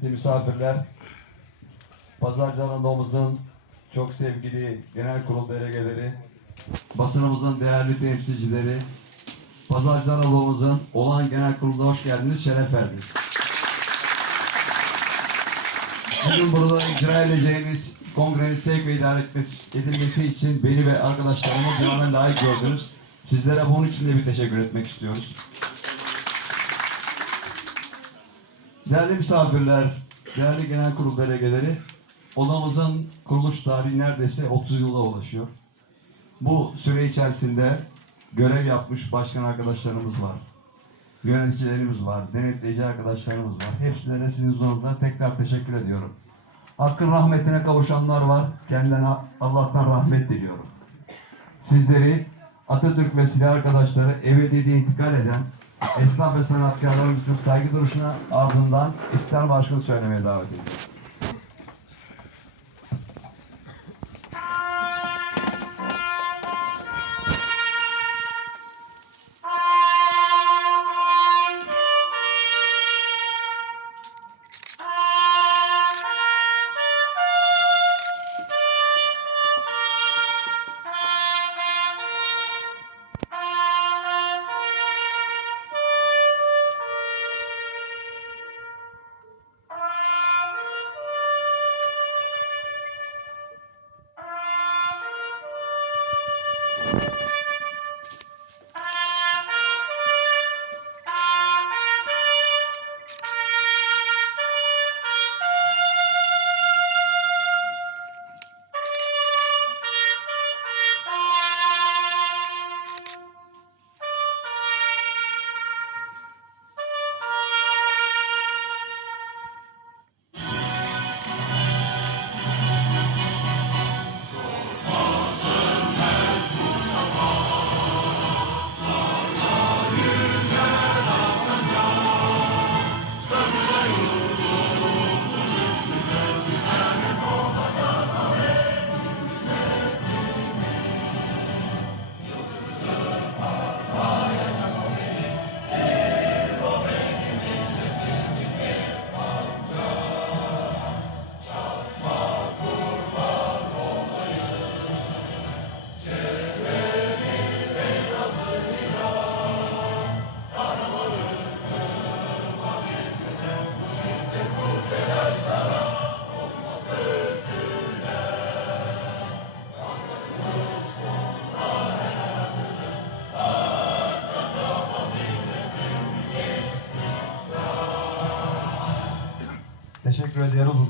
kıymetli misafirler, Pazarcı Anadolu'muzun çok sevgili genel kurul delegeleri, basınımızın değerli temsilcileri, Pazarcı Anadolu'muzun olağan genel kuruluna hoş geldiniz, şeref verdiniz. Bugün burada icra edeceğiniz kongrenin sevk ve idare edilmesi için beni ve arkadaşlarımı dünyanın layık gördünüz. Sizlere bunun için de bir teşekkür etmek istiyoruz. Değerli misafirler, değerli genel kurul delegeleri, odamızın kuruluş tarihi neredeyse 30 yıla ulaşıyor. Bu süre içerisinde görev yapmış başkan arkadaşlarımız var, yöneticilerimiz var, denetleyici arkadaşlarımız var. Hepsine sizin huzurunuzda tekrar teşekkür ediyorum. Hakkın rahmetine kavuşanlar var, kendilerine Allah'tan rahmet diliyorum. Sizleri Atatürk ve silah arkadaşları ebediyete intikal eden esnaf ve sanatkarlarımızın saygı duruşuna ardından İstiklal Marşı'nı söylemeye davet ediyorum. Teşekkür ediyoruz.